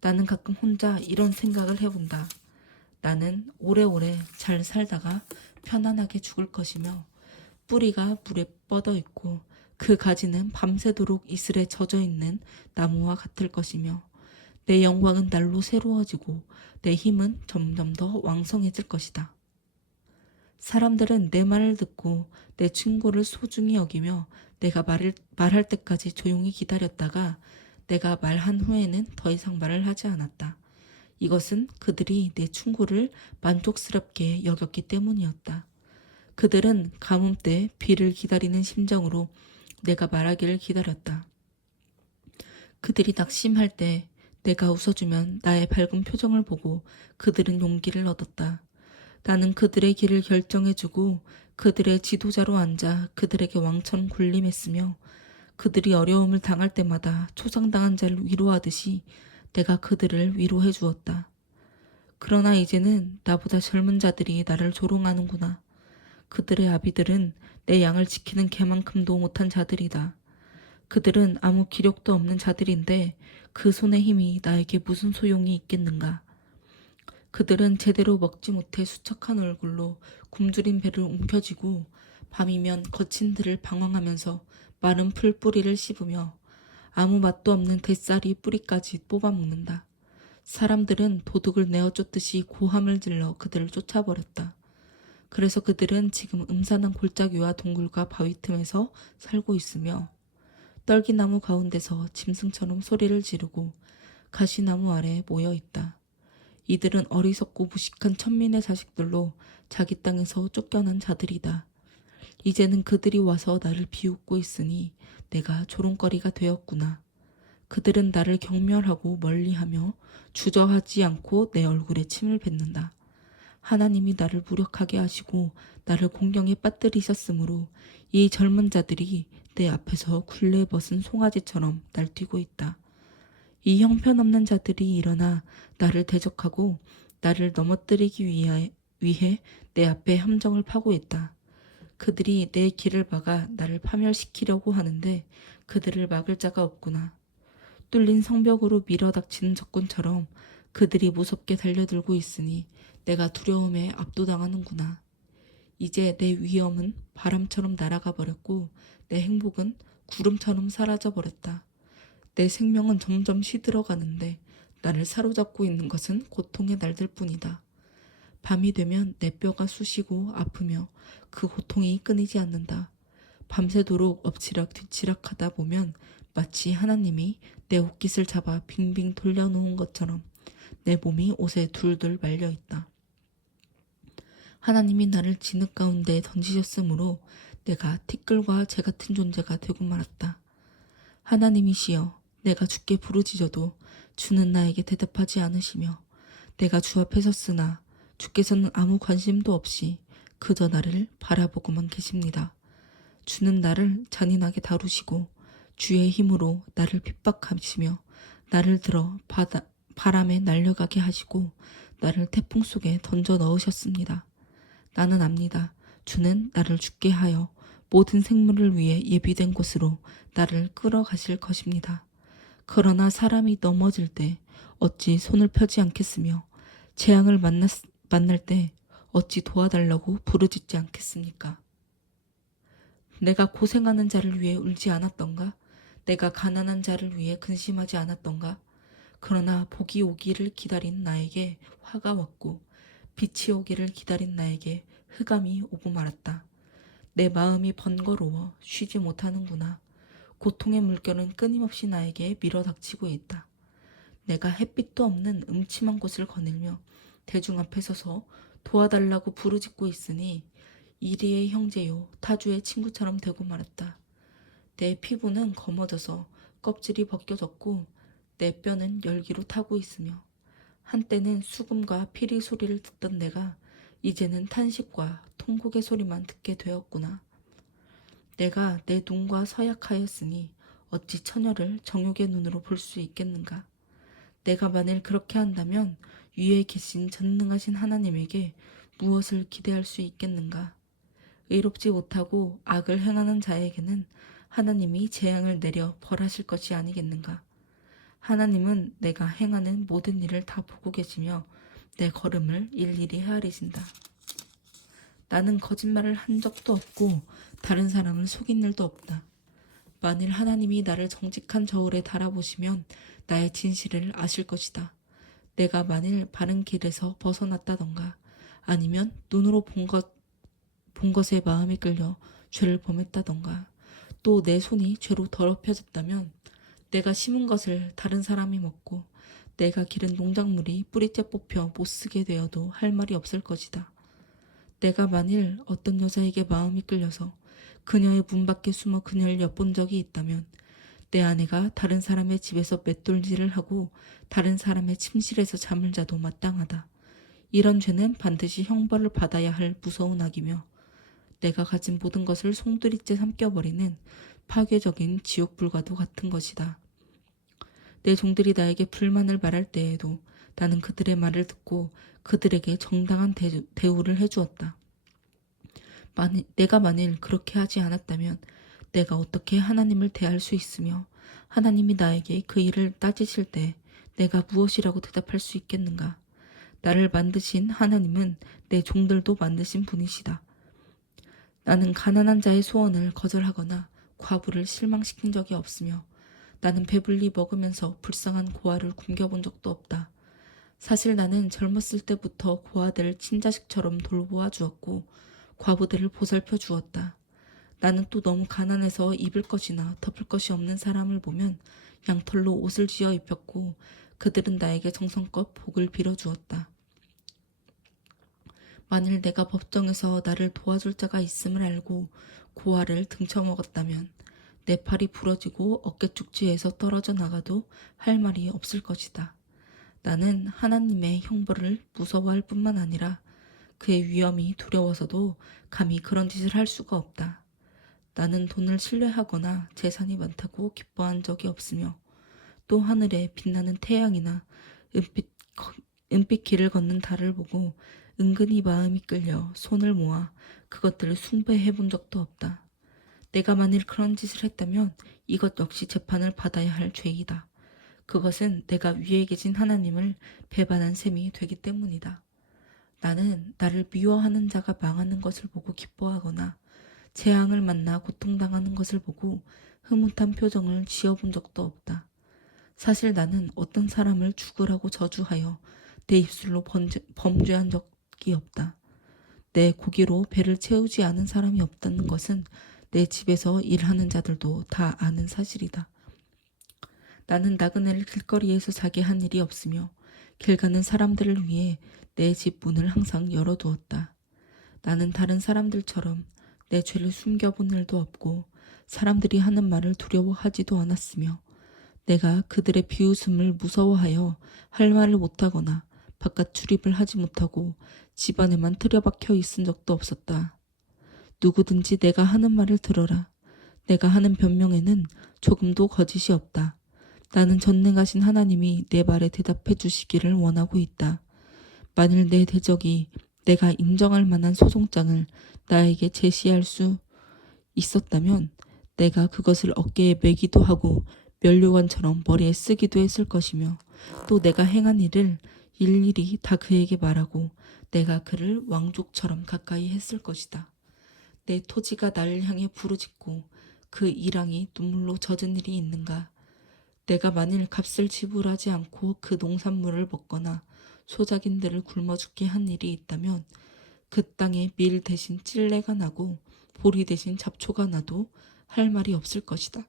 나는 가끔 혼자 이런 생각을 해본다. 나는 오래오래 잘 살다가 편안하게 죽을 것이며 뿌리가 물에 뻗어 있고 그 가지는 밤새도록 이슬에 젖어 있는 나무와 같을 것이며 내 영광은 날로 새로워지고 내 힘은 점점 더 왕성해질 것이다. 사람들은 내 말을 듣고 내 충고를 소중히 여기며 내가 말할 때까지 조용히 기다렸다가 내가 말한 후에는 더 이상 말을 하지 않았다. 이것은 그들이 내 충고를 만족스럽게 여겼기 때문이었다. 그들은 가뭄 때 비를 기다리는 심정으로 내가 말하기를 기다렸다. 그들이 낙심할 때 내가 웃어주면 나의 밝은 표정을 보고 그들은 용기를 얻었다. 나는 그들의 길을 결정해주고 그들의 지도자로 앉아 그들에게 왕처럼 군림했으며 그들이 어려움을 당할 때마다 초상당한 자를 위로하듯이 내가 그들을 위로해 주었다. 그러나 이제는 나보다 젊은 자들이 나를 조롱하는구나. 그들의 아비들은 내 양을 지키는 개만큼도 못한 자들이다. 그들은 아무 기력도 없는 자들인데 그 손의 힘이 나에게 무슨 소용이 있겠는가. 그들은 제대로 먹지 못해 수척한 얼굴로 굶주린 배를 움켜쥐고 밤이면 거친 들을 방황하면서 마른 풀 뿌리를 씹으며 아무 맛도 없는 뱃살이 뿌리까지 뽑아 먹는다. 사람들은 도둑을 내어쫓듯이 고함을 질러 그들을 쫓아버렸다. 그래서 그들은 지금 음산한 골짜기와 동굴과 바위 틈에서 살고 있으며 떨기나무 가운데서 짐승처럼 소리를 지르고 가시나무 아래 모여 있다. 이들은 어리석고 무식한 천민의 자식들로 자기 땅에서 쫓겨난 자들이다. 이제는 그들이 와서 나를 비웃고 있으니 내가 조롱거리가 되었구나. 그들은 나를 경멸하고 멀리하며 주저하지 않고 내 얼굴에 침을 뱉는다. 하나님이 나를 무력하게 하시고 나를 공경에 빠뜨리셨으므로 이 젊은 자들이 내 앞에서 굴레 벗은 송아지처럼 날뛰고 있다. 이 형편없는 자들이 일어나 나를 대적하고 나를 넘어뜨리기 위해 내 앞에 함정을 파고 있다. 그들이 내 길을 막아 나를 파멸시키려고 하는데 그들을 막을 자가 없구나. 뚫린 성벽으로 밀어닥치는 적군처럼 그들이 무섭게 달려들고 있으니 내가 두려움에 압도당하는구나. 이제 내 위엄은 바람처럼 날아가 버렸고 내 행복은 구름처럼 사라져 버렸다. 내 생명은 점점 시들어가는데 나를 사로잡고 있는 것은 고통의 날들 뿐이다. 밤이 되면 내 뼈가 쑤시고 아프며 그 고통이 끊이지 않는다. 밤새도록 엎치락 뒤치락 하다 보면 마치 하나님이 내 옷깃을 잡아 빙빙 돌려놓은 것처럼 내 몸이 옷에 둘둘 말려 있다. 하나님이 나를 진흙 가운데 던지셨으므로 내가 티끌과 재 같은 존재가 되고 말았다. 하나님이시여, 내가 주께 부르짖어도 주는 나에게 대답하지 않으시며 내가 주 앞에 섰으나 주께서는 아무 관심도 없이 그저 나를 바라보고만 계십니다. 주는 나를 잔인하게 다루시고 주의 힘으로 나를 핍박하시며 나를 들어 바람에 날려가게 하시고 나를 태풍 속에 던져 넣으셨습니다. 나는 압니다. 주는 나를 죽게 하여 모든 생물을 위해 예비된 곳으로 나를 끌어가실 것입니다. 그러나 사람이 넘어질 때 어찌 손을 펴지 않겠으며 재앙을 만날 때 어찌 도와달라고 부르짖지 않겠습니까? 내가 고생하는 자를 위해 울지 않았던가? 내가 가난한 자를 위해 근심하지 않았던가? 그러나 복이 오기를 기다린 나에게 화가 왔고 빛이 오기를 기다린 나에게 흑암이 오고 말았다. 내 마음이 번거로워 쉬지 못하는구나. 고통의 물결은 끊임없이 나에게 밀어닥치고 있다. 내가 햇빛도 없는 음침한 곳을 거닐며 대중 앞에 서서 도와달라고 부르짖고 있으니 이리의 형제요 타주의 친구처럼 되고 말았다. 내 피부는 검어져서 껍질이 벗겨졌고 내 뼈는 열기로 타고 있으며 한때는 수금과 피리 소리를 듣던 내가 이제는 탄식과 통곡의 소리만 듣게 되었구나. 내가 내 눈과 서약하였으니 어찌 처녀를 정욕의 눈으로 볼 수 있겠는가. 내가 만일 그렇게 한다면 위에 계신 전능하신 하나님에게 무엇을 기대할 수 있겠는가. 의롭지 못하고 악을 행하는 자에게는 하나님이 재앙을 내려 벌하실 것이 아니겠는가. 하나님은 내가 행하는 모든 일을 다 보고 계시며 내 걸음을 일일이 헤아리신다. 나는 거짓말을 한 적도 없고 다른 사람을 속인 일도 없다. 만일 하나님이 나를 정직한 저울에 달아보시면 나의 진실을 아실 것이다. 내가 만일 바른 길에서 벗어났다던가 아니면 눈으로 본 것에 마음이 끌려 죄를 범했다던가 또 내 손이 죄로 더럽혀졌다면 내가 심은 것을 다른 사람이 먹고 내가 기른 농작물이 뿌리째 뽑혀 못쓰게 되어도 할 말이 없을 것이다. 내가 만일 어떤 여자에게 마음이 끌려서 그녀의 문 밖에 숨어 그녀를 엿본 적이 있다면 내 아내가 다른 사람의 집에서 맷돌질을 하고 다른 사람의 침실에서 잠을 자도 마땅하다. 이런 죄는 반드시 형벌을 받아야 할 무서운 악이며 내가 가진 모든 것을 송두리째 삼켜버리는 파괴적인 지옥불과도 같은 것이다. 내 종들이 나에게 불만을 말할 때에도 나는 그들의 말을 듣고 그들에게 정당한 대우를 해주었다. 내가 만일 그렇게 하지 않았다면 내가 어떻게 하나님을 대할 수 있으며 하나님이 나에게 그 일을 따지실 때 내가 무엇이라고 대답할 수 있겠는가? 나를 만드신 하나님은 내 종들도 만드신 분이시다. 나는 가난한 자의 소원을 거절하거나 과부를 실망시킨 적이 없으며 나는 배불리 먹으면서 불쌍한 고아를 굶겨본 적도 없다. 사실 나는 젊었을 때부터 고아들을 친자식처럼 돌보아 주었고 과부들을 보살펴 주었다. 나는 또 너무 가난해서 입을 것이나 덮을 것이 없는 사람을 보면 양털로 옷을 지어 입혔고 그들은 나에게 정성껏 복을 빌어 주었다. 만일 내가 법정에서 나를 도와줄 자가 있음을 알고 고아를 등쳐먹었다면 내 팔이 부러지고 어깨축지에서 떨어져 나가도 할 말이 없을 것이다. 나는 하나님의 형벌을 무서워할 뿐만 아니라 그의 위험이 두려워서도 감히 그런 짓을 할 수가 없다. 나는 돈을 신뢰하거나 재산이 많다고 기뻐한 적이 없으며 또 하늘에 빛나는 태양이나 은빛, 은빛 길을 걷는 달을 보고 은근히 마음이 끌려 손을 모아 그것들을 숭배해 본 적도 없다. 내가 만일 그런 짓을 했다면 이것 역시 재판을 받아야 할 죄이다. 그것은 내가 위에 계신 하나님을 배반한 셈이 되기 때문이다. 나는 나를 미워하는 자가 망하는 것을 보고 기뻐하거나 재앙을 만나 고통당하는 것을 보고 흐뭇한 표정을 지어본 적도 없다. 사실 나는 어떤 사람을 죽으라고 저주하여 내 입술로 범죄한 적이 없다. 내 고기로 배를 채우지 않은 사람이 없다는 것은 내 집에서 일하는 자들도 다 아는 사실이다. 나는 나그네를 길거리에서 자게 한 일이 없으며 길 가는 사람들을 위해 내 집 문을 항상 열어두었다. 나는 다른 사람들처럼 내 죄를 숨겨본 일도 없고 사람들이 하는 말을 두려워하지도 않았으며 내가 그들의 비웃음을 무서워하여 할 말을 못하거나 바깥 출입을 하지 못하고 집안에만 틀어박혀 있은 적도 없었다. 누구든지 내가 하는 말을 들어라. 내가 하는 변명에는 조금도 거짓이 없다. 나는 전능하신 하나님이 내 말에 대답해 주시기를 원하고 있다. 만일 내 대적이 내가 인정할 만한 소송장을 나에게 제시할 수 있었다면 내가 그것을 어깨에 매기도 하고 면류관처럼 머리에 쓰기도 했을 것이며 또 내가 행한 일을 일일이 다 그에게 말하고 내가 그를 왕족처럼 가까이 했을 것이다. 내 토지가 나를 향해 부르짖고 그 일항이 눈물로 젖은 일이 있는가? 내가 만일 값을 지불하지 않고 그 농산물을 먹거나 소작인들을 굶어 죽게 한 일이 있다면 그 땅에 밀 대신 찔레가 나고 보리 대신 잡초가 나도 할 말이 없을 것이다.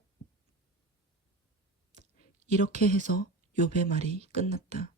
이렇게 해서 욥의 말이 끝났다.